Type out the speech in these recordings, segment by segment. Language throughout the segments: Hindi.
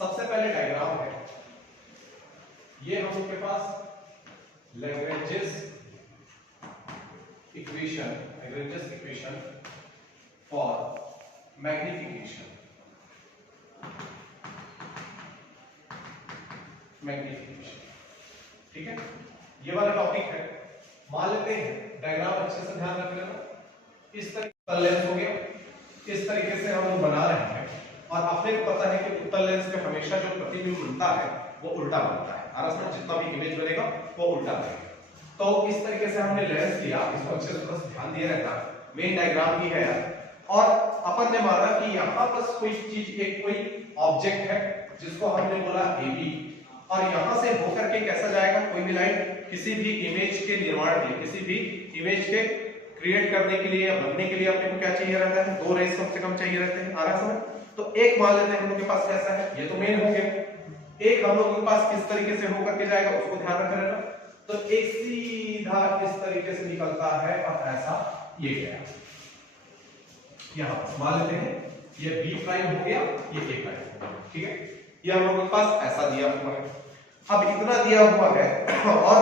सबसे पहले डायग्राम है, ये हम लोग के पास लैग्रेंजेस इक्वेशन फॉर मैग्निफिकेशन, ठीक है, ये वाला टॉपिक है। मान लेते हैं डायग्राम अच्छे से ध्यान रख लेना, इस तरीके लेंस हो गया, इस तरीके से हम लोग बना रहे हैं और आपने को पता है कि उत्तल लेंस में हमेशा जो प्रतिबिंब बनता है वो उल्टा बनता है, अरसमत जितना भी इमेज बनेगा वो उल्टा बनेगा। तो इस तरीके से हमने लेंस लिया, इसको अच्छे से बस ध्यान दिया रहता, मेन डायग्राम भी है यार, और अपन ने माना कि यहाँ पर कोई चीज, एक कोई ऑब्जेक्ट है जिसको हमने बोला AB, और यहाँ से होकर के कैसा जाएगा, कोई भी लाइन किसी भी इमेज के निर्माण के, किसी भी इमेज के क्रिएट करने के लिए या बनने के लिए अपने को क्या चाहिए रहता है, दो रेस कम से कम चाहिए रहते हैं, आ रहा समझ। तो एक मान लेते हैं हम लोग के पास कैसा है, ये तो मेन हो गया, एक हम लोग के पास किस तरीके से होकर के जाएगा उसको ध्यान रख लेना। तो एक सीधा किस तरीके से निकलता है और ऐसा ये गया, यहां मान लेते हैं ये B प्राइम हो गया, ये A प्राइम हो गया, ठीक है, ये हम लोग के पास ऐसा दिया हुआ है। अब इतना दिया हुआ है और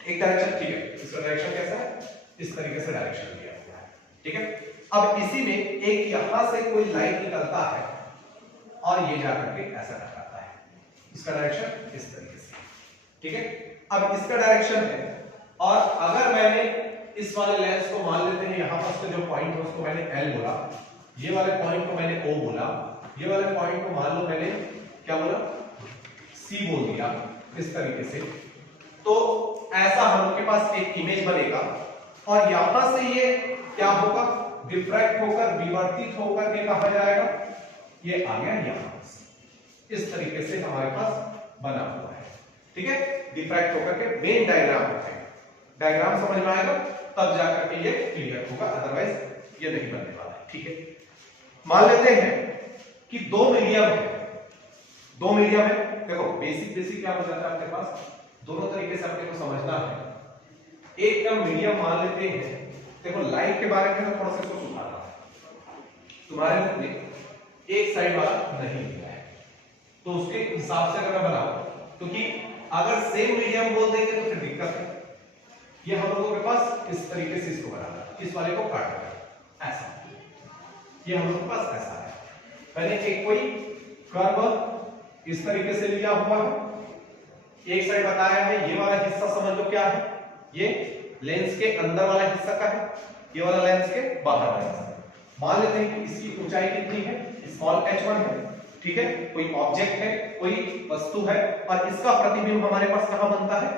एक डायरेक्शन, ठीक है, इसका डायरेक्शन कैसा है, इस तरीके से डायरेक्शन दिया हुआ है, ठीक है। अब इसी में एक यहां से कोई लाइन निकलता है और ये जाकर के ऐसा टकराता है, इसका डायरेक्शन इस तरीके से, ठीक है। अब इसका डायरेक्शन है, और अगर मैंने इस वाले लेंस को मान लेते हैं, यहां पर जो पॉइंट है उसको मैंने L बोला, ये वाले पॉइंट को मैंने O बोला, ये वाले पॉइंट को मान लो मैंने क्या बोला, C बोल दिया, इस तरीके से। तो ऐसा हम लोग के पास एक इमेज बनेगा और यहां से ये क्या होगा, डिफ्रैक्ट होकर विवर्तित होकर के कहा जाएगा, ये आ गया यहां, इस तरीके से हमारे पास बना हुआ है, ठीक है, डिफ्रैक्ट होकर के मेन डायग्राम है। डायग्राम समझ में आएगा तब जाकर के ये क्लियर होगा, अदरवाइज ये नहीं बनने वाला है, ठीक है। मान लेते हैं कि दो मीडियम है, देखो बेसिक क्या हो जाता है आपके पास, दोनों तरीके से आपको समझना है। एक का मीडियम मान लेते हैं, देखो लाइट के बारे में थोड़ा सा सोच उठाना है, तुम्हारे बुक में एक साइड वाला नहीं लिया है, तो उसके हिसाब से अगर मैं बनाऊं, क्योंकि अगर सेम मीडियम बोल देंगे तो फिर दिक्कत है। ये हम लोगों के पास इस तरीके से इसको बनाना है, इस वाले को काटना है ऐसा, ये हम लोगों के पास ऐसा है। मैंने एक कोई कर्व इस तरीके से लिया हुआ है, एक साइड बताया है, ये वाला हिस्सा समझ लो क्या है, ये लेंस के अंदर वाला हिस्सा का है, ये वाला लेंस के बाहर वाला हिस्सा। मान लेते हैं कि इसकी ऊंचाई कितनी है, स्मॉल h1 है, ठीक है, कोई ऑब्जेक्ट है, कोई वस्तु है, और इसका प्रतिबिंब हमारे पास कहां बनता है,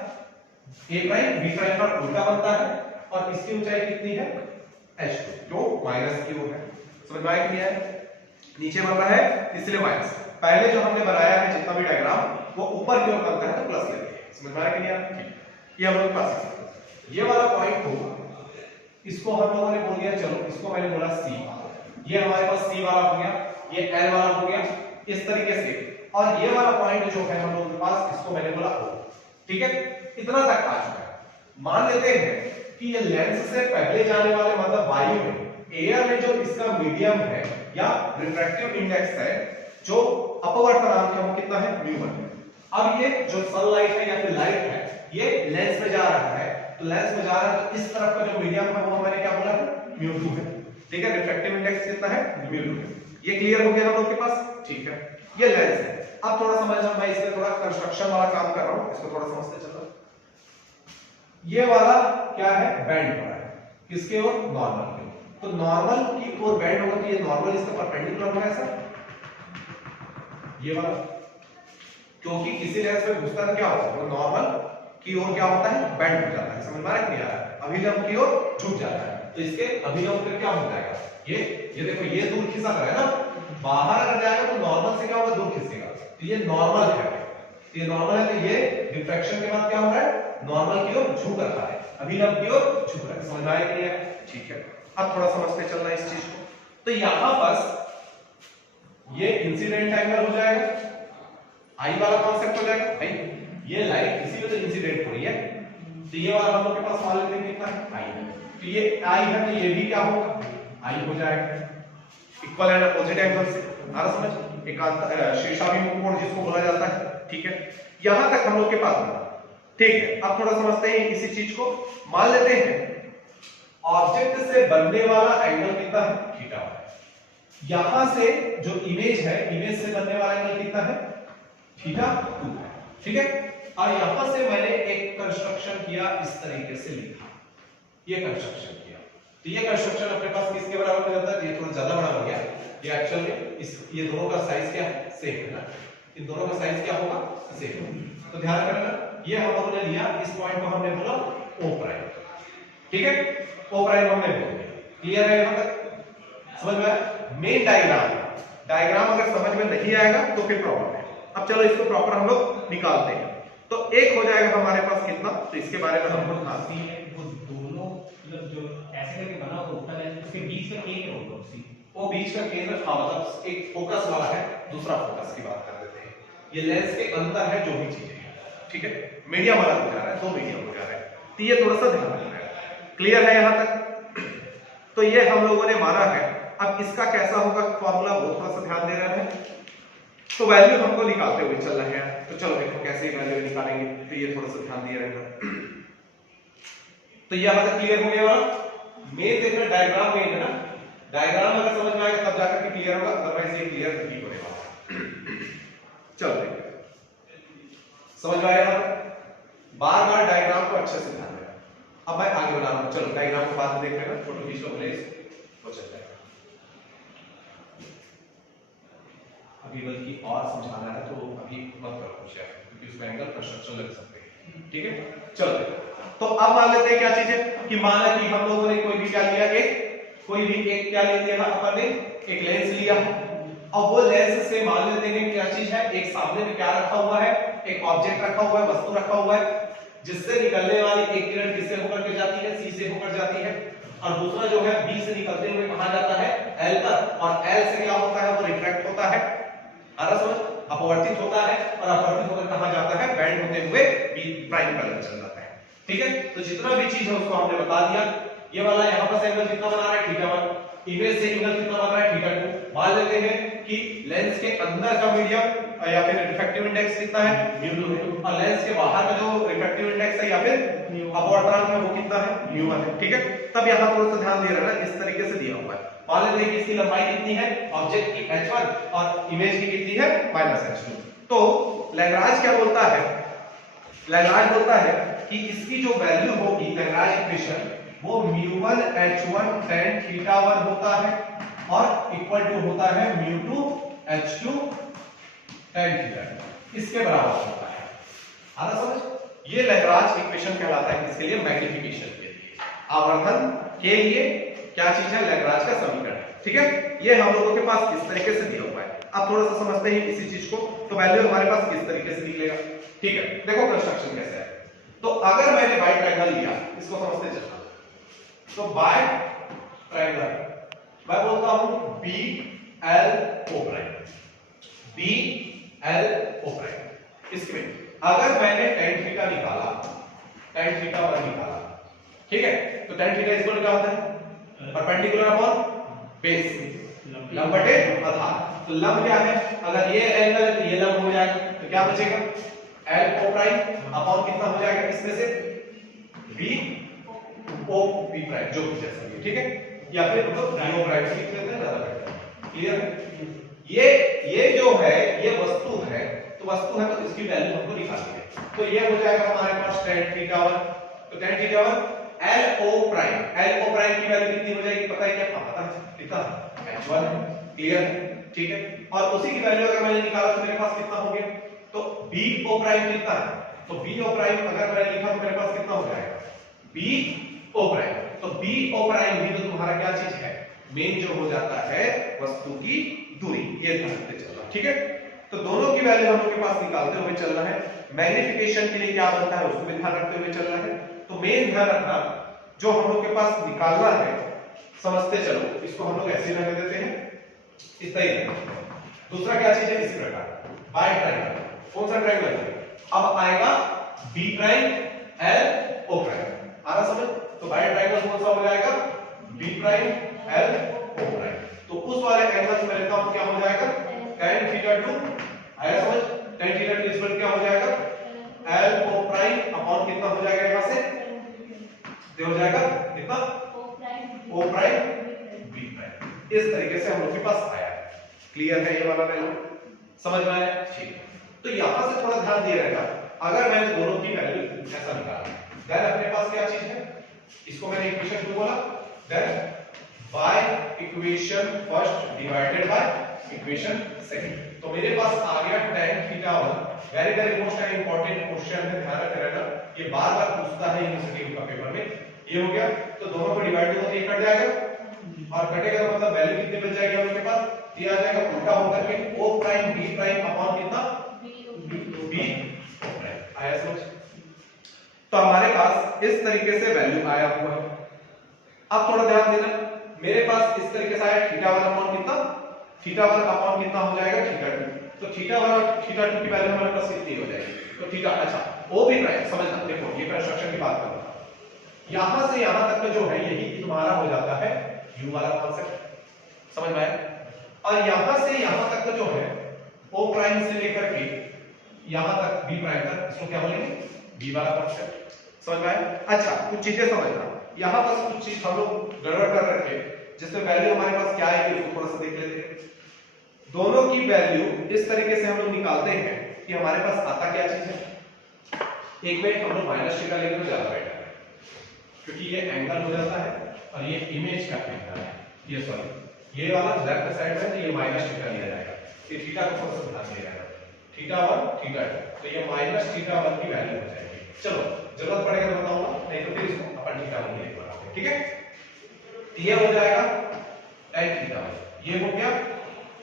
A प्राइम B प्राइम का उल्टा बनता है, और इसकी ऊंचाई कितनी है h2, जो माइनस की ओर है। समझ में आया कि नहीं आया, नीचे बन रहा है इसलिए माइनस, पहले जो हमने बनाया है जितना भी डायग्राम वो ऊपर की ओर बनता है तो प्लस लेते हैं। समझ में आया कि नहीं आया, ये हम लोग पास ये वाला पॉइंट को इसको हम लोगों ने बोल दिया, चलो इसको मैंने बोला C, ये हमारे पास C वाला हो गया, ये L वाला हो गया, इस तरीके से, और ये वाला पॉइंट जो है हम लोगों के पास, इसको मैंने बोला O, ठीक है, इतना तक आ चुका है। मान लेते हैं कि ये लेंस से पहले जाने वाले मतलब वायु में, एयर में जो इसका मीडियम है या रिफ्रैक्टिव इंडेक्स है, जो अपवर्तनांक है वो कितना है, μ1 है। अब ये जो सनलाइट है या फिर लाइट है, ये लेंस में जा रहा है, तो लेंस में जा रहा है तो इस तरफ का जो मीडियम है वो मैंने क्या बोला है, μ2 है, ठीक है, रिफ्रैक्टिव इंडेक्स कितना है, μ2 है। ये क्लियर हो गया हम लोग के पास, ठीक है, ये लेंस है। अब थोड़ा समझना, मैं इसमें थोड़ा कंस्ट्रक्शन वाला काम कर रहा हूं, इसको थोड़ा समझते चलो। ये वाला क्या है, बेंड हो रहा है, किसके ओर, नॉर्मल की ओर, तो नॉर्मल की ओर बेंड होगा तो ये नॉर्मल इसके परपेंडिकुलर होगा ऐसा, ये वाला, क्योंकि किसी लेंस में घुसता है क्या होता है, वो नॉर्मल की ओर क्या होता है, बेंड हो जाता है। समझ में आ रहा है, अभिलंब की ओर झुक जाता है, तो इसके अभिलंब पे क्या हो जाएगा, ये देखो ये दूर खिसक रहा है ना, बाहर अगर जाएगा तो नॉर्मल से क्या होगा, दूर खिसकेगा, तो ये नॉर्मल है, ये नॉर्मल है, तो ये डिफ्रैक्शन के बाद क्या हो रहा है, नॉर्मल की ओर झुक रहा है, अभिलंब की ओर झुक रहा है। समझ में आया कि नहीं, ठीक है। अब थोड़ा समझते चलना इस चीज को, तो यहां पर ये इंसिडेंट एंगल हो जाएगा, आई वाला कॉन्सेप्ट हो जाएगा, भाई ये लाइट इसी वजह से इंसिडेंट हो रही है, तो ये वाला हम लोग के पास मान लेते हैं कितना है, आई, तो ये आई है, तो ये भी क्या होगा, आई हो जाएगा, इक्वल एंड अपोजिट एंगल से, आ रहा समझ। एकांतर शीर्षाभिमुख कोण जिसको बोला जाता है। ठीक है, यहां तक हम लोग के पास बना। ठीक है, अब थोड़ा समझते हैं इसी चीज को। मान लेते हैं ऑब्जेक्ट से बनने वाला एंगल कितना है, थीटा है। यहां से जो इमेज है, इमेज से बनने वाला एंगल कितना है, थीटा 2 है। ठीक है, और यहां से मैंने एक कंस्ट्रक्शन किया, इस तरीके से लिखा, ये कंस्ट्रक्शन किया। तो ये कंस्ट्रक्शन अपने पास किसके बराबर हो जाता है, ये थोड़ा ज्यादा बड़ा हो गया। ये एक्चुअल में ये दोनों का साइज क्या है, सेम है ना। इन दोनों का साइज क्या होगा, सेम। तो ध्यान रखना, ये हम लोगों ने लिया, इस पॉइंट को हमने बोला O प्राइम। ठीक है, O प्राइम हमने बोल दिया। क्लियर है यहां तक, समझ में आया। मेन डायग्राम अगर समझ में नहीं आएगा तो फिर प्रॉब्लम है। अब चलो इसको प्रॉपर हम लोग निकालते हैं। तो एक हो जाएगा हमारे पास कितना, तो इसके बारे में हम लोग वो दोनों मतलब जो ऐसे करके बना होता है, उसके बीच का केंद्र होगा उसी, वो बीच का केंद्र, हाँ मतलब एक फोकस वाला है, दूसरा फोकस की बात कर देते हैं। ये लेंस के अंदर है जो भी चीजें हैं। ठीक है, मीडियम वाला हो जा रहा है, दो मीडियम हो जा रहा है, तो ये थोड़ा सा ध्यान रखना है। क्लियर है यहां तक। तो ये हम लोगों ने माना है। अब इसका कैसा होगा फॉर्मूला, वो थोड़ा सा ध्यान दे रहा है। तो वैल्यू हमको निकालते हुए चल रहे हैं। तो चलो देखो कैसे वैल्यू निकालेंगे, तो ये थोड़ा सा ध्यान दिया रहेगा। तो ये हमारा क्लियर हो गया। मेन देखना, डायग्राम मेन है ना, डायग्राम अगर समझ में आएगा तब जाकर के क्लियर होगा, अदरवाइज ये क्लियर नहीं होगा। चलो देखो समझ में आया, बार बार डायग्राम को अच्छे से ध्यान देना। अब मैं आगे बना रहा हूं, चलो डायग्राम को बाद में देख लेना, फोटो खींच लो प्लीज, हो चलता है। अभी बल्कि और समझाना है तो अभी मत करो कुछ यार, क्योंकि उसका एंगल कंस्ट्रक्शन लग सकते हैं। ठीक है, चलो तो अब मान लेते हैं क्या चीज है कि माना कि हम लोगों ने कोई भी क्या लिया, कोई भी एक क्या ले लिया, अपन ने एक लेंस लिया। अब वो लेंस से मान लेते हैं क्या चीज है, एक सामने में क्या रखा हुआ है, एक ऑब्जेक्ट रखा हुआ है, वस्तु रखा हुआ है, जिससे निकलने वाली एक किरण किससे होकर के जाती है, सी से होकर जाती है, और दूसरा जो है बी से निकलते हुए कहां जाता है, एल पर, और एल से क्या होता है, वो रिफ्रैक्ट होता है, आरा समझ, अपवर्तित होता है, और अपवर्तित होकर कहां जाता है, बैंड होते हुए बी प्राइम पर चल जाता है। ठीक है, तो जितना भी चीज है उसको हमने बता दिया। ये वाला यहाँ पर एंगल कितना बना रहा है, थीटा 1, इमेज से एंगल कितना बन रहा है, थीटा 2। मान लेते हैं कि लेंस के अंदर का मीडियम या फिर रिफ्रैक्टिव इंडेक्स कितना है, μ2 है, और लेंस के बाहर का जो रिफ्रैक्टिव इंडेक्स है या फिर अपवर्तनांक है वो कितना है, μ1 है। ठीक है, तब यहाँ थोड़ा सा ध्यान दे रहा है, इस तरीके से दिया हुआ है। मान लेते हैं कि इसकी लंबाई कितनी है, ऑब्जेक्ट की h1 और इमेज की कितनी है, -h2। तो लैग्रांज क्या बोलता है, लैग्रांज बोलता है कि इसकी जो वैल्यू होगी, लैग्रांज इक्वेशन, वो μ1 h1 tan θ1 होता है और इक्वल टू होता है μ2 h2 tan θ, इसके बराबर होता है। आ रहा समझ, ये लैग्रांज इक्वेशन कहलाता है, इसके लिए मैग्नीफिकेशन के लिए, आवर्धन के लिए क्या चीज है, लैग्रांज का समीकरण। ठीक है, ये हम लोगों के पास इस तरीके से दिया हुआ है। अब थोड़ा सा समझते हैं इसी चीज को, तो वैल्यू हमारे पास किस तरीके से निकलेगा। ठीक है, देखो कंस्ट्रक्शन कैसे है। तो अगर मैंने बाई ट्रायंगल लिया, इसको समझते चलना, तो बाय ट्रायंगल मैं बोलता हूं B L O prime, B L O prime. इसमें अगर मैंने tan थीटा निकाला, tan थीटा 1 निकाला, ठीक है, तो tan थीटा इक्वल क्या होता है, परपेंडिकुलर अपॉन बेस, लंब बटे आधार। तो लंब क्या है, अगर ये एंगल है तो ये लंब हो जाएगा, तो क्या बचेगा, एल ओ प्राइम अपॉन कितना हो जाएगा, इसमें से बी ओ बी प्राइम, जो भी जैसा भी, ठीक है, या फिर मतलब बी ओ प्राइम लिख लेते हैं, ज्यादा बेटर है। क्लियर है, ये जो है ये वस्तु है, तो वस्तु है तो इसकी वैल्यू हमको निकालनी है। तो ये हो जाएगा हमारे पास tan थीटा 1, तो tan theta 1 L O prime, L O prime की वैल्यू कितनी हो जाएगी, पता है क्या, पता है कितना, h1 है। क्लियर है, ठीक है, और उसी की वैल्यू अगर मैंने निकाला तो मेरे पास कितना हो गया, तो बी ओ प्राइम कितना है, तो बी ओ प्राइम अगर मैंने लिखा तो मेरे पास कितना हो जाएगा, बी ओ प्राइम। तो बी ओ प्राइम भी तो तुम्हारा क्या चीज है, मेन जो हो जाता है वस्तु की दूरी, ये ध्यान रखते चलना। ठीक है, तो दोनों की वैल्यू हम लोग के पास निकालते हुए चलना है। मैग्नीफिकेशन के लिए क्या बनता है उसको भी ध्यान रखते हुए चलना है। तो मेन ध्यान रखना, जो हम लोग के पास निकालना है, समझते चलो, इसको हम लोग ऐसे रहने देते हैं, इतना ही रहने। दूसरा क्या चीज है, इस प्रकार बाय ट्रायंगल, कौन सा ट्रायंगल, अब आएगा B prime L O prime, आ रहा समझ। तो बाय ट्रायंगल कौन सा हो जाएगा, B prime L O prime. तो उस वाले एंगल में लिखा हूं क्या हो जाएगा, tan थीटा 2 आया समझ। tan थीटा 2 इक्वल क्या हो जाएगा l o प्राइम अपॉन कितना हो जाएगा यहां से ये हो जाएगा कितना o प्राइम b प्राइम। इस तरीके से हम लोग के पास आया है। क्लियर है ये वाला वैल्यू, समझ में आया? ठीक। तो यहां से थोड़ा ध्यान दिया रहेगा, अगर मैंने दोनों की वैल्यू ऐसा निकाला देन अपने पास क्या चीज है, इसको मैंने इक्वेशन क्यों बोला, then by equation first divided by equation second. तो मेरे पास आ गया tan theta 1। Very very most and important question है, ध्यान रखे रहना, ये बार बार पूछता है यूनिवर्सिटी का पेपर में। ये हो गया, तो दोनों को डिवाइड होकर ये कट जाएगा और कटेगा तो मतलब वैल्यू कितनी बच जाएगी हम लोग के पास, ये आ जाएगा उल्टा होकर के o prime b prime upon कितना b o प्राइम। आया समझ? तो हमारे पास इस तरीके से वैल्यू आया हुआ है। अब थोड़ा ध्यान देना, मेरे पास इस तरीके से आया थीटा 1 अपॉन कितना, थीटा 1 अपॉन कितना हो जाएगा थीटा 2। तो थीटा 1 और थीटा 2 की वैल्यू हमारे पास कितनी हो जाएगी, तो थीटा, अच्छा o भी प्राइम, समझना देखो ये कंस्ट्रक्शन की बात कर रहा हूं, यहां से यहां तक का जो है यही तुम्हारा हो जाता है u वाला कांसेप्ट, समझ में आया? और यहां से यहां तक का जो है o प्राइम से लेकर के यहां तक b प्राइम तक, इसको क्या बोलेंगे b वाला कांसेप्ट, समझ में आया? अच्छा कुछ चीजें समझना, यहां पर कुछ चीज हम लोग गड़बड़ कर रखे जिसमें वैल्यू हमारे पास क्या है उसको थोड़ा सा देख लेते हैं। दोनों की वैल्यू इस तरीके से हम लोग निकालते हैं कि हमारे पास आता क्या चीज है, एक में हम लोग माइनस थीटा लेंगे तो ज्यादा बेटर है, क्योंकि ये एंगल हो जाता है और ये इमेज का एंगल है, ये सॉरी ये वाला लेफ्ट साइड में, तो ये माइनस थीटा लिया जाएगा, ये थीटा को थोड़ा सा ध्यान दिया जाएगा, थीटा 1 थीटा 2, तो ये माइनस थीटा 1 की वैल्यू हो जाएगी। चलो जरूरत पड़ेगा तो बताऊंगा, नहीं तो फिर इसको अपन थीटा 1 लिख बनाते हैं, ठीक है? ये हो जाएगा tan थीटा 1, ये हो गया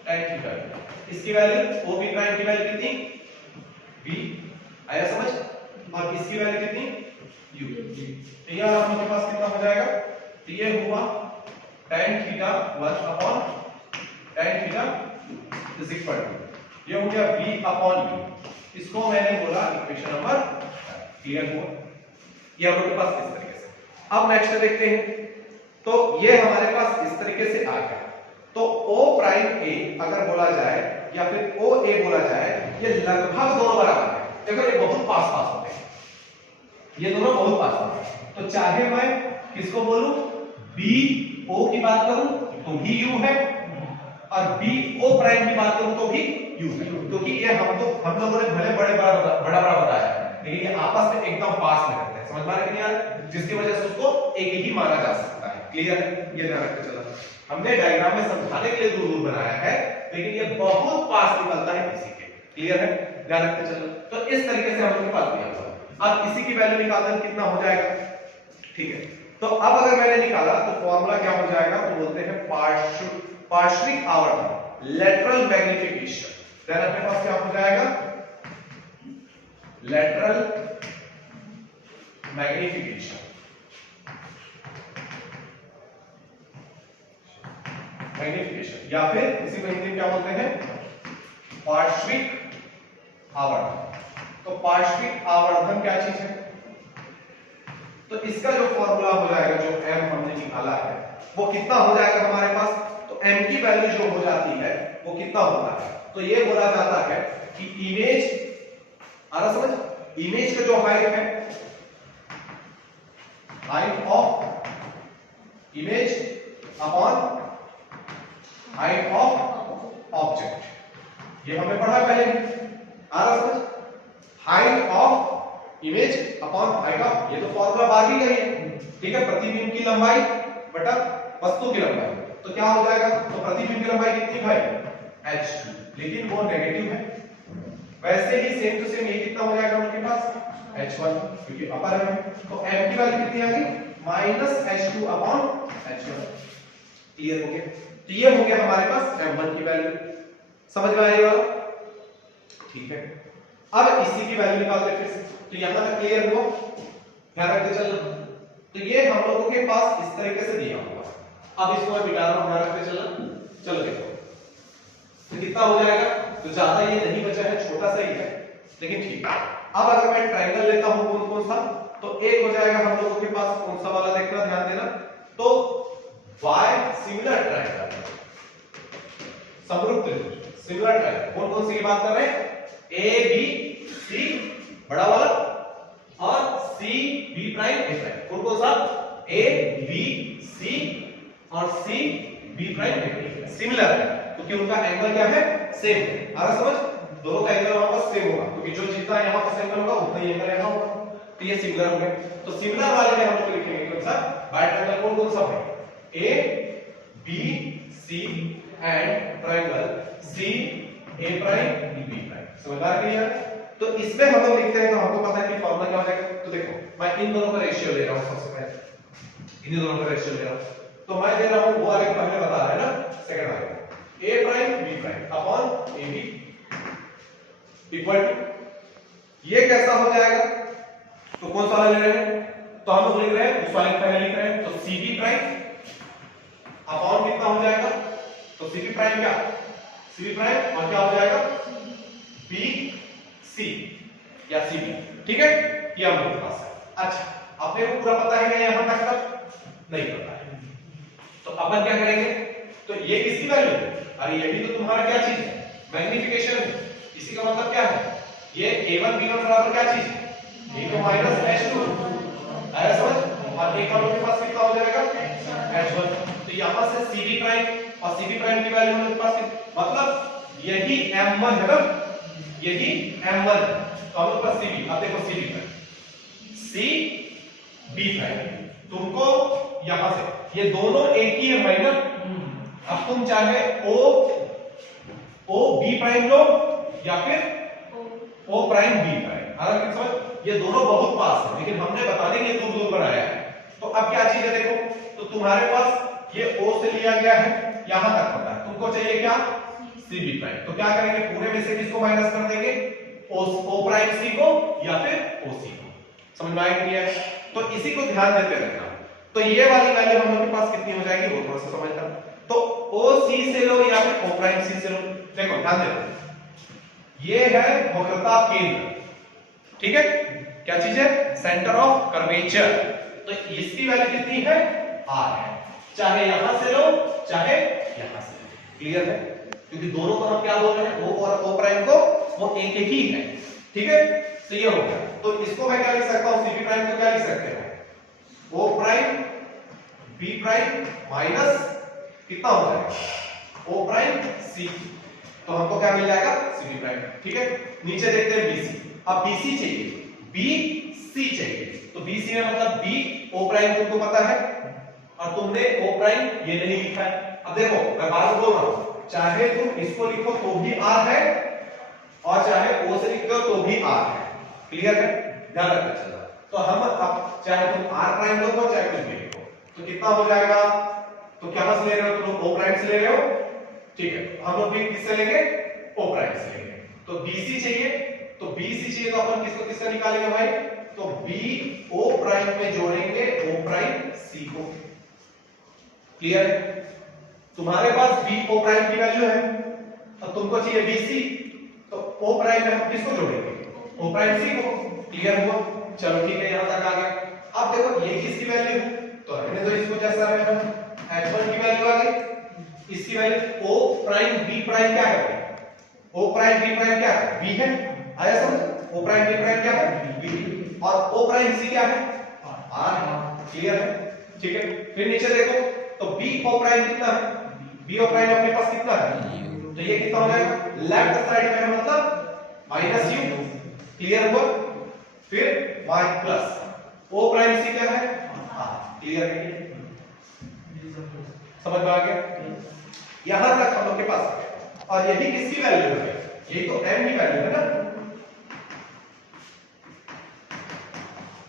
tan थीटा 2, इसकी वैल्यू o b प्राइम की वैल्यू कितनी b, आया समझ? और इसकी वैल्यू कितनी u, तो ये आप लोगों के पास कितना हो जाएगा, तो ये हुआ tan theta 1 upon tan theta 2 is equal to, ये हो गया b अपॉन u, इसको मैंने बोला इक्वेशन नंबर, क्लियर हुआ? ये हम लोग के पास इस तरीके से। अब नेक्स्ट देखते हैं, तो ये हमारे पास इस तरीके से आ गया, तो o प्राइम a अगर बोला जाए या फिर o a बोला जाए, ये लगभग दोनों बराबर है, देखो ये बहुत पास पास होते हैं, ये दोनों बहुत पास पास है, तो चाहे मैं किसको बोलूं b o की बात करूं तो भी u है और b o प्राइम की बात करूं तो भी u है, क्योंकि ये हम लोगों ने भले बड़ा बड़ा बताया लेकिन ये आपस में एकदम पास में रहते हैं, समझ में आ रहा है कि नहीं आ रहा? जिसकी वजह से उसको एक ही माना जा सकता है। क्लियर है? ये ध्यान रखते चलना, हमने डायग्राम में समझाने के लिए दूर दूर बनाया है लेकिन ये बहुत पास निकलता है किसी के। क्लियर है? ध्यान रखते चलना। तो इस तरीके से हम लोग के पास दिया हुआ है। अब इसी की वैल्यू निकालना कितना हो जाएगा, ठीक है? तो अब अगर मैंने निकाला तो फॉर्मूला क्या हो जाएगा, तो बोलते हैं पार्श्विक आवर्धन, लेटरल मैग्निफिकेशन, देन अपने पास क्या हो जाएगा लेटरल मैग्निफिकेशन, या फिर इसी को हिंदी में क्या बोलते हैं पार्श्विक आवर्धन। तो पार्श्विक आवर्धन क्या चीज है, तो इसका जो फॉर्मूला हो जाएगा, जो m हमने निकाला है वो कितना हो जाएगा हमारे पास, तो m की वैल्यू जो हो जाती है वो कितना होता है, तो ये बोला जाता है कि इमेज, आ रहा समझ, इमेज का जो हाइट है, height of image upon height of object, ये हमने पढ़ा पहले, आ रहा समझ, height of image upon height of, ये तो फॉर्मूला बाहर ही गई है, ठीक है? प्रतिबिंब की लंबाई बटा वस्तु की लंबाई, तो क्या हो जाएगा, तो प्रतिबिंब की लंबाई कितनी भाई h2, लेकिन वो नेगेटिव है, वैसे ही सेम टू सेम ये कितना हो जाएगा उनके पास h1, क्योंकि अपर है, तो m की वैल्यू कितनी आ गई minus h2 upon h1। Clear हो गया? तो ये हो गया हमारे पास m1 की वैल्यू, समझ में आया वाला? ठीक है, अब इसी की वैल्यू निकालते फिर से, तो यहां तक क्लियर हुआ? ध्यान रखते चलना, तो ये हम लोगों के पास इस तरीके से दिया हुआ, अब इसको मैं मिटा रहा हूं, ध्यान रखते चलना। चलो देखो तो कितना हो जाएगा, तो ज्यादा ये नहीं बचा है, छोटा सा ही है लेकिन ठीक है। अब अगर मैं ट्रायंगल लेता हूं कौन कौन सा, तो एक हो जाएगा हम लोगों के पास कौन सा वाला, देखना ध्यान देना, तो y सिमिलर ट्रायंगल, समरूप त्रिभुज, सिमिलर ट्रायंगल कौन कौन सी की बात कर रहे हैं? ए बी सी बड़ा वाला और सी बी प्राइम ए प्राइम। कौन कौन सा? ए बी सी और सी बी प्राइम ए प्राइम सिमिलर है क्योंकि उनका एंगल क्या है? सेम है। आ रहा समझ? दोनों का एंगल वहां पर सेम होगा क्योंकि जो जितना यहां पर एंगल होगा उतना ही एंगल यहां होगा। तो ये सिमिलर हो गए। तो सिमिलर वाले में हम लोग लिखेंगे कौन सा? बायट्रायंगल कौन कौन सा है? A B C and triangle C A prime B prime. समझ आ रही है? तो इसमें हम लोग लिखते हैं तो हमको पता है कि फॉर्मूला क्या हो जाएगा। तो देखो मैं इन दोनों का रेशियो ले रहा हूं सबसे पहले। इन दोनों का रेशियो ले रहा हूं तो मैं दे रहा हूं वो वाले पहले बता रहा है ना सेकंड वाले a prime b prime upon ab equal to ये कैसा हो जाएगा? तो कौन सा वाला ले रहे हैं? तो हम लोग लिख रहे हैं उस वाले पहले लिख रहे हैं तो cb प्राइम अपॉन कितना हो जाएगा? तो cb प्राइम क्या? cb प्राइम और क्या हो जाएगा? bc या cb। ठीक है ये हम लोग के पास है। अच्छा अपने को पूरा पता है क्या यहां तक? नहीं पता है तो अपन क्या करेंगे? तो ये किसकी वैल्यू है? अरे ये भी तो तुम्हारा क्या चीज है? मैग्निफिकेशन है। इसी का मतलब क्या है? ये a1 b1 बराबर क्या चीज है? a2 माइनस h2 आया समझ? और एक हम लोग के पास कितना हो जाएगा? h1। तो यहां से cb प्राइम और cb प्राइम की वैल्यू हम लोग के पास मतलब यही m1 है ना, यही m1 है। तो हम लोग के पास cb अब देखो cb प्राइम cb प्राइम तुमको यहां से ये दोनों एक ही है भाई ना। अब तुम चाहे o b प्राइम लो या फिर o प्राइम b प्राइम। हालांकि समझ ये दोनों बहुत पास है लेकिन हमने बताने के लिए दूर दूर बनाया है। तो अब क्या चीज है देखो तो तुम्हारे पास ये o से लिया गया है यहां तक पता है। तुमको चाहिए क्या? cb prime. तो क्या करेंगे? पूरे में से किसको माइनस कर देंगे? o प्राइम c को या फिर oc को। समझ में आ गया? तो इसी को ध्यान देते रहना। तो ये वाली वैल्यू हम लोग के पास कितनी हो जाएगी वो थोड़ा सा समझना। तो OC से लो या फिर O प्राइम C से लो। देखो ध्यान देना ये है वक्रता केंद्र। ठीक है क्या चीज है? Centre of curvature. तो इसकी वैल्यू कितनी है? R है। चाहे यहां से लो चाहे यहां से लो। क्लियर है? क्योंकि दोनों को हम क्या बोल रहे हैं? O और O प्राइम को वो एक एक ही है। ठीक है तो ये हो गया। तो इसको मैं क्या लिख सकता हूं? CB प्राइम को क्या लिख सकते हैं? O prime B prime minus कितना हो जाएगा? O prime C। तो हमको क्या मिल जाएगा? CB prime. ठीक है नीचे देखते हैं BC। अब BC चाहिए, BC चाहिए। तो BC में मतलब B O प्राइम तुमको पता है और तुमने O प्राइम ये नहीं लिखा है। अब देखो मैं बार बोल रहा हूं चाहे तुम इसको लिखो तो भी R है और चाहे O से लिखो तो भी R है। क्लियर है? ध्यान रखना चलना। तो हम अब चाहे तुम R प्राइम लो चाहे कुछ भी लिखो तो कितना हो जाएगा? तो क्या से ले रहे हो? तुम O प्राइम से ले रहे हो। ठीक है हम लोग भी किससे लेंगे? O प्राइम से लेंगे। तो BC चाहिए तो BC चाहिए तो अपन किसको किसका निकालेंगे भाई? तो B O प्राइम में जोड़ेंगे O प्राइम C को। क्लियर है? तुम्हारे पास B O प्राइम की वैल्यू है और तुमको चाहिए BC तो O प्राइम में हम किसको जोड़ेंगे? O प्राइम C को। क्लियर हुआ? चलो ठीक है यहां तक आ गया। अब देखो ये किसकी वैल्यू है? तो हमने तो इसको जैसा है h1 की वैल्यू आ गई। इसकी value O prime B prime क्या है? O प्राइम B प्राइम क्या है? B है। आया समझ? O प्राइम B प्राइम क्या है? B। और O प्राइम C क्या है? R है। क्लियर है? ठीक है फिर नीचे देखो तो B O प्राइम कितना है? B O प्राइम अपने पास कितना है? तो ये कितना हो जाएगा? लेफ्ट साइड में मतलब माइनस u। क्लियर हुआ? फिर y plus O prime C क्या है? क्लियर है? समझ में आ गया? यहां तक हम लोग के पास और यही किसकी वैल्यू है? यही तो m की वैल्यू है ना।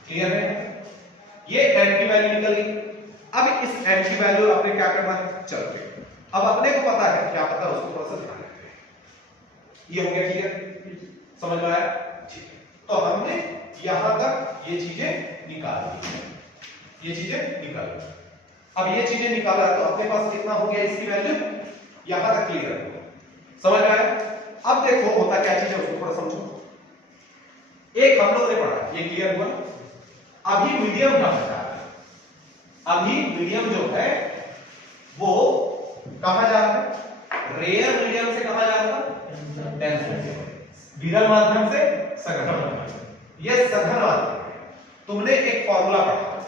क्लियर है? ये m की वैल्यू निकल गई। अब इस m की वैल्यू आपने क्या करना है? चलो अब अपने को पता है क्या पता है उसको थोड़ा सा ध्यान रखते हैं। ये हो गया क्लियर? समझ में आया? ठीक है तो हमने यहां तक ये चीजें निकाल दी। ये चीजें निकाल दी। अब ये चीजें निकाला तो अपने पास कितना हो गया इसकी वैल्यू? यहां तक क्लियर हो गया। समझ में आया? अब देखो होता क्या चीज है उसको थोड़ा समझो। एक हम लोग ने पढ़ा ये क्लियर हुआ। अभी मीडियम क्या बचा है? अभी मीडियम जो है वो कहां जा रहा है? रेयर मीडियम से कहां जा रहा था? Dense medium. विरल माध्यम से सघन माध्यम। ये सघन माध्यम। तुमने एक फॉर्मूला पढ़ा,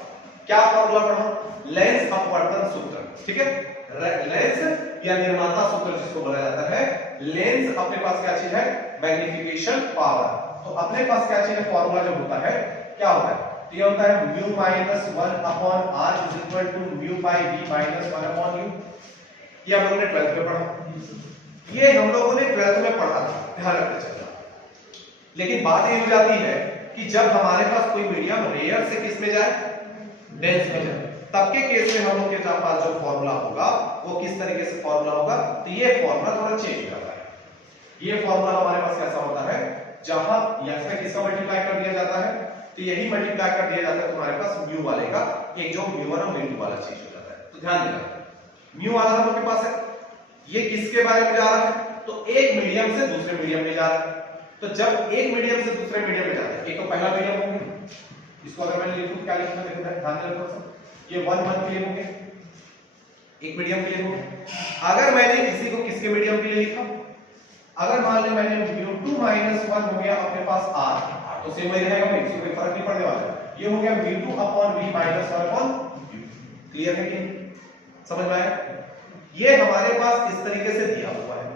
क्या फॉर्मूला पढ़ा? लेंस अपवर्तन सूत्र, ठीक है? लेंस या निर्माता सूत्र जिसको बोला जाता है। लेंस अपने पास क्या चीज है? Magnification power. तो अपने पास क्या चीज है? फॉर्मूला जब होता है क्या होता है? तो ये होता है mu minus 1 upon R is equal to mu by V minus 1 upon U. ये हम लोगों ने 12th में पढ़ा, ये हम लोगों ने 12th में पढ़ा था, ध्यान रखते चलना। लेकिन बात ये हो जाती है कि जब हमारे पास कोई मीडियम रेयर से किस में जाए? डेंस में जाए, तब के केस में हम लोग के पास जो फॉर्मूला होगा वो किस तरीके से फॉर्मूला होगा? तो ये फॉर्मूला थोड़ा चेंज करता है। ये फॉर्मूला हमारे पास कैसा होता है? जहां यहां पे किसका मल्टीप्लाई कर दिया जाता है, तो यही मल्टीप्लाई कर दिया जाता है तुम्हारे पास म्यू वाले का, एक जो म्यू1 और म्यू2 वाला चीज हो जाता है। तो ध्यान देना, म्यू वाला हम लोग के पास है, ये किसके बारे में जा रहा है? तो एक मीडियम से दूसरे मीडियम में जा रहा है। तो जब एक मीडियम से दूसरे मीडियम में जाता है, एक तो पहला मीडियम हो गया, इसको अगर मैंने लिखूं क्या लिखूंगा? देखो ध्यान देना थोड़ा सा, ये 1 1 के लिए हो गया, एक मीडियम के लिए हो गया। अगर मैंने इसी को किसके मीडियम के लिए लिखा? अगर मान ले मैंने म्यू2 माइनस 1 हो गया अपने पास r, तो सेम वही रहेगा भाई, इसमें कोई फर्क नहीं पड़ने वाला है। ये हो गया mu two upon v minus 1 upon u। Clear है कि समझ में आया? ये हमारे पास इस तरीके से दिया हुआ है।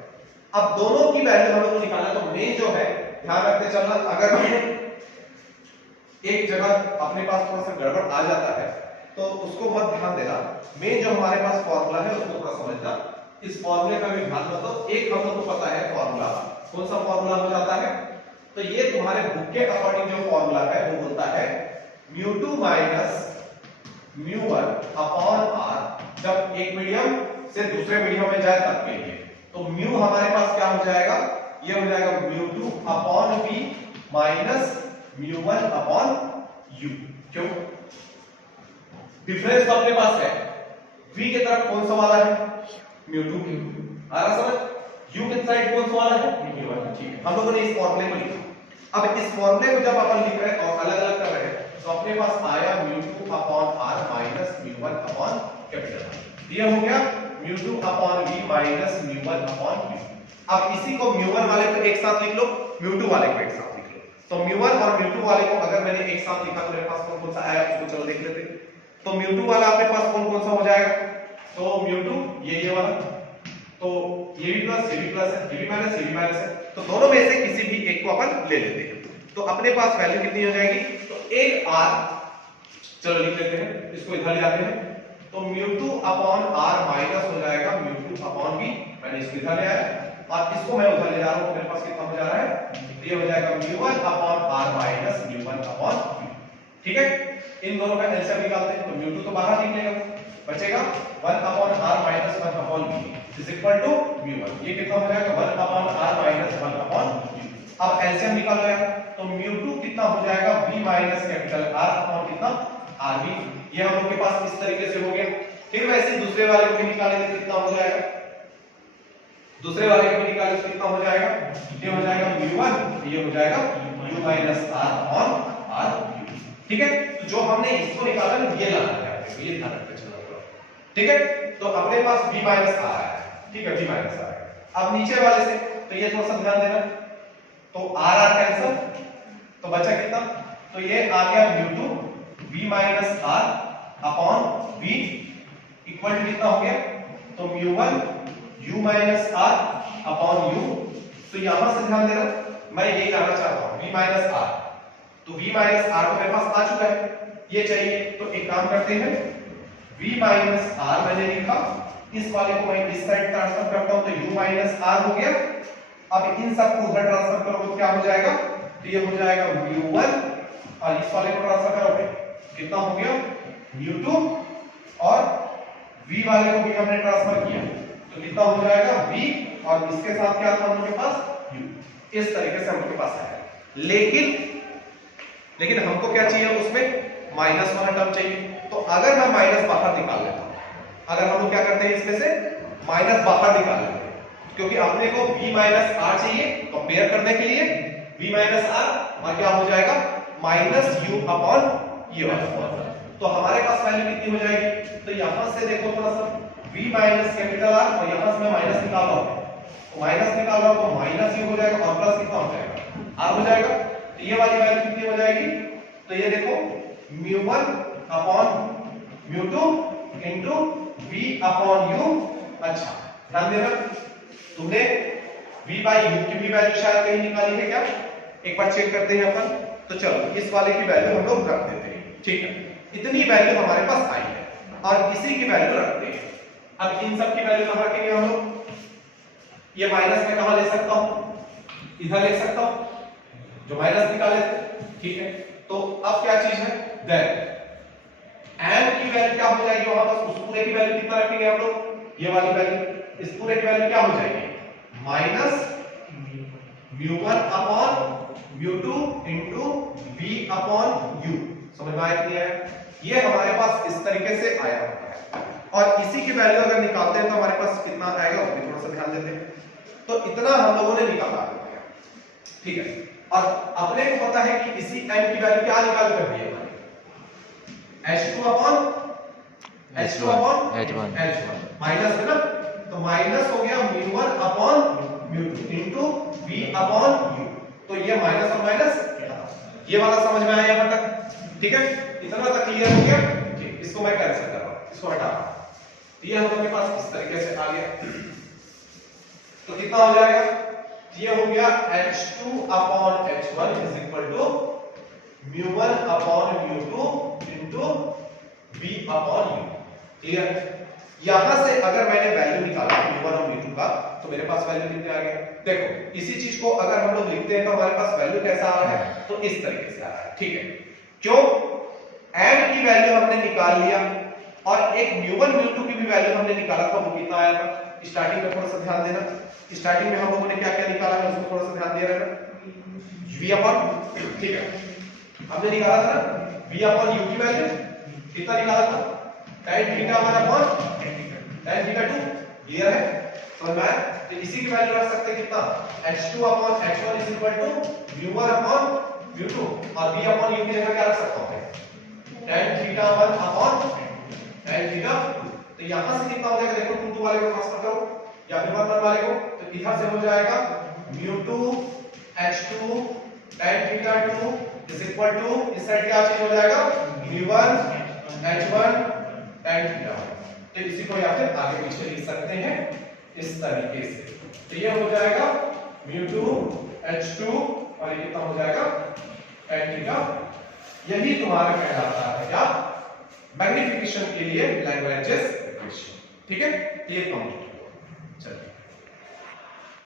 अब दोनों की वैल्यू हम लोग को निकालना, तो मेन जो है ध्यान रखते चलना, अगर एक जगह अपने पास थोड़ा सा गड़बड़ आ जाता है तो उसको मत ध्यान देना। मेन जो हमारे पास फॉर्मूला है उसको थोड़ा समझना, इस फॉर्मूले का भी ध्यान रखो। एक हम लोग को पता है फॉर्मूला, कौन सा फॉर्मूला हो जाता है? तो ये तुम्हारे बुक के अकॉर्डिंग जो फॉर्मूला है वो बोलता है म्यू2 माइनस म्यू1 अपॉन r, जब एक मीडियम से दूसरे मीडियम में जाए तब के लिए। तो म्यू हमारे पास क्या हो जाएगा? ये हो जाएगा mu two upon v minus mu one upon u। क्यों? डिफरेंस तो अपने पास है, v की तरफ कौन सा वाला है? म्यू2। आ रहा समझ? u की साइड कौन सा वाला है? म्यू1। ठीक है, हम लोगों ने इस फॉर्मूले को लिखा। अब इस फॉर्मूले को जब अपन लिख रहे हैं और अलग अलग कर रहे हैं, तो अपने पास आया mu two upon r minus mu one upon capital R। ये हो गया mu two upon v minus mu one upon u। अब इसी को म्यू1 वाले को एक साथ लिख लो, म्यू2 वाले को एक साथ लिख लो। तो म्यू1 और म्यू2 वाले को अगर मैंने एक साथ लिखा तो मेरे पास कौन कौन सा आया उसको चलो देख लेते हैं। तो म्यू2 वाला अपने पास कौन कौन सा हो जाएगा? तो म्यू2 ये वाला, तो ये भी प्लस, ये भी प्लस है, ये भी माइनस, ये भी माइनस है। तो दोनों में से किसी भी एक को अपन ले लेते हैं। तो अपने पास वैल्यू कितनी हो जाएगी? तो एक r, चलो लिख लेते हैं, इसको इधर ले जाते हैं। तो म्यू2 अपॉन r माइनस हो जाएगा म्यू2 अपॉन v, मैंने इसको इधर ले आया और इसको मैं उधर ले जा रहा हूं, मेरे पास कितना हो जा रहा है? ये हो जाएगा mu one upon r minus mu one upon v। ठीक है, इन दोनों का एलसीएम निकालते हैं। तो म्यू2 तो बाहर निकलेगा, बचेगा 1 upon r minus 1 upon v is equal to mu one. ये कितना हो जाएगा? 1 upon r minus 1 upon v। अब एलसीएम निकालो यार, तो म्यू2 कितना हो जाएगा? v minus capital R upon कितना? rv। ये हम लोग के पास इस तरीके से हो गया। फिर वैसे दूसरे वाले को भी निकालेंगे, कितना हो जाएगा? दूसरे वाले को भी निकालें तो कितना हो जाएगा? ये हो जाएगा म्यू1, ये हो जाएगा u minus r upon rv। ठीक है, तो जो हमने इसको निकाला ना ये लाना है आपको, ये ध्यान रखते चलना थोड़ा। ठीक है, तो अपने पास v माइनस r आया, ठीक है, v माइनस r आया। अब नीचे वाले से तो ये थोड़ा सा ध्यान देना, तो r कैंसिल, तो बचा कितना? तो ये आ गया mu two v minus r upon v equal to कितना हो गया? तो mu one u minus r upon u। तो यहां से ध्यान देना, मैं यही लाना चाहता हूं v माइनस r। तो v माइनस r तो मेरे पास आ चुका है, ये चाहिए। तो एक काम करते हैं, v माइनस r मैंने लिखा, इस वाले को मैं इस साइड ट्रांसफर करता हूं, तो u माइनस r हो गया। अब इन सब को उधर ट्रांसफर करोगे तो क्या हो जाएगा? तो ये हो जाएगा म्यू1 और इस वाले को ट्रांसफर करोगे कितना हो गया? म्यू2 और v वाले को भी हमने ट्रांसफर किया तो कितना हो जाएगा? v और इसके साथ क्या था हम लोग के पास? u। इस तरीके से हम लोग के पास आया। लेकिन हमको क्या चाहिए? उसमें माइनस वाला टर्म चाहिए। तो अगर मैं माइनस बाहर निकाल लेता हूं, अगर हम लोग क्या करते हैं इसमें से माइनस बाहर निकाल लेते हैं, क्योंकि अपने को v माइनस r चाहिए कंपेयर करने के लिए, v माइनस r और क्या हो जाएगा? माइनस u अपॉन ये वाला। तो हमारे पास वैल्यू कितनी हो जाएगी? तो यहां से देखो थोड़ा सा, v माइनस कैपिटल R और यहां से मैं माइनस निकाल रहा हूं, तो माइनस निकाल रहा हूं तो माइनस यू हो जाएगा और प्लस कितना हो जाएगा आर हो जाएगा। तो ये वाली वैल्यू कितनी हो जाएगी, तो ये देखो μ1 upon μ2 into v upon u। अच्छा ध्यान देना, तुमने v बाई u की भी वैल्यू शायद कहीं निकाली है क्या, एक बार चेक करते हैं अपन। तो चलो इस वाले की वैल्यू हम लोग रख देते हैं, ठीक है। इतनी वैल्यू हमारे पास आई है और इसी की वैल्यू रखते हैं। अब इन सब की वैल्यू कहां रखेंगे हम लोग, ये माइनस में कहां ले सकता हूं, इधर ले सकता हूं, जो माइनस निकाले थे, ठीक है। तो अब क्या चीज है, देन m की वैल्यू क्या हो जाएगी वहां पर, उस पूरे की वैल्यू कितना रखेंगे हम लोग, ये वाली वैल्यू, इस पूरे की वैल्यू क्या हो जाएगी minus μ1 upon μ2 into v upon u। समझ में आया कि नहीं आया, ये हमारे पास इस तरीके से आया होता है। और इसी की वैल्यू अगर निकालते हैं तो हमारे पास कितना आएगा वो भी थोड़ा सा ध्यान देते हैं। तो इतना हम लोगों ने निकाला है, ठीक है। और अपने को पता है कि इसी m की वैल्यू क्या निकाल कर दी है हमारी, h2 अपॉन h1 माइनस है ना, तो माइनस हो गया μ1 upon μ2 into v upon u। तो ये माइनस और माइनस, ये वाला समझ में आया यहां तक, ठीक है। इतना तक क्लियर हो गया, ठीक। इसको मैं कैंसिल कर रहा हूं, इसको हटा, ये हम लोग के पास इस तरीके से आ गया। तो कितना हो जाएगा, ये हो गया h2 upon h1 is equal to μ1 upon μ2 into v upon u। Clear. यहां से अगर मैंने वैल्यू निकाला μ1 और μ2 का, तो मेरे पास वैल्यू कितने आ गए, देखो इसी चीज को अगर हम लोग लिखते हैं तो हमारे पास वैल्यू कैसा आ रहा है, तो इस तरीके से आ रहा है, ठीक है। क्यों, m की वैल्यू हमने निकाल लिया और एक μ1 μ2 की भी वैल्यू हमने निकाला था, वो कितना आया था, स्टार्टिंग में थोड़ा सा ध्यान देना, स्टार्टिंग में हम लोगों ने क्या क्या निकाला है उसको थोड़ा सा ध्यान दे रहना, v अपॉन, ठीक है, हमने निकाला था ना v अपॉन u की वैल्यू कितना निकाला था, tan theta 1 upon tan theta 2। Clear है, समझ में आया। तो इसी की वैल्यू रख सकते हैं कितना, h2 upon h1 is equal to μ1 upon μ2 और v अपॉन u की जगह क्या रख सकता हूं, tan theta 1 upon tan theta 2। तो यहां से कितना हो जाएगा, देखो 2 वाले को ट्रांसफर करो या फिर 1 वाले को, तो इधर से हो जाएगा μ2 h2 tan theta 2 is equal to, इस साइड क्या चेंज हो जाएगा v1 h1 tan थीटा। तो इसी को या फिर आगे पीछे लिख सकते हैं इस तरीके से। तो ये हो जाएगा μ2 h2 और ये कितना हो जाएगा tan थीटा। यही तुम्हारा कहलाता है क्या, मैग्निफिकेशन के लिए लैग्रेंजेस इक्वेशन, ठीक है। ये कंप्लीट हुआ, चलिए।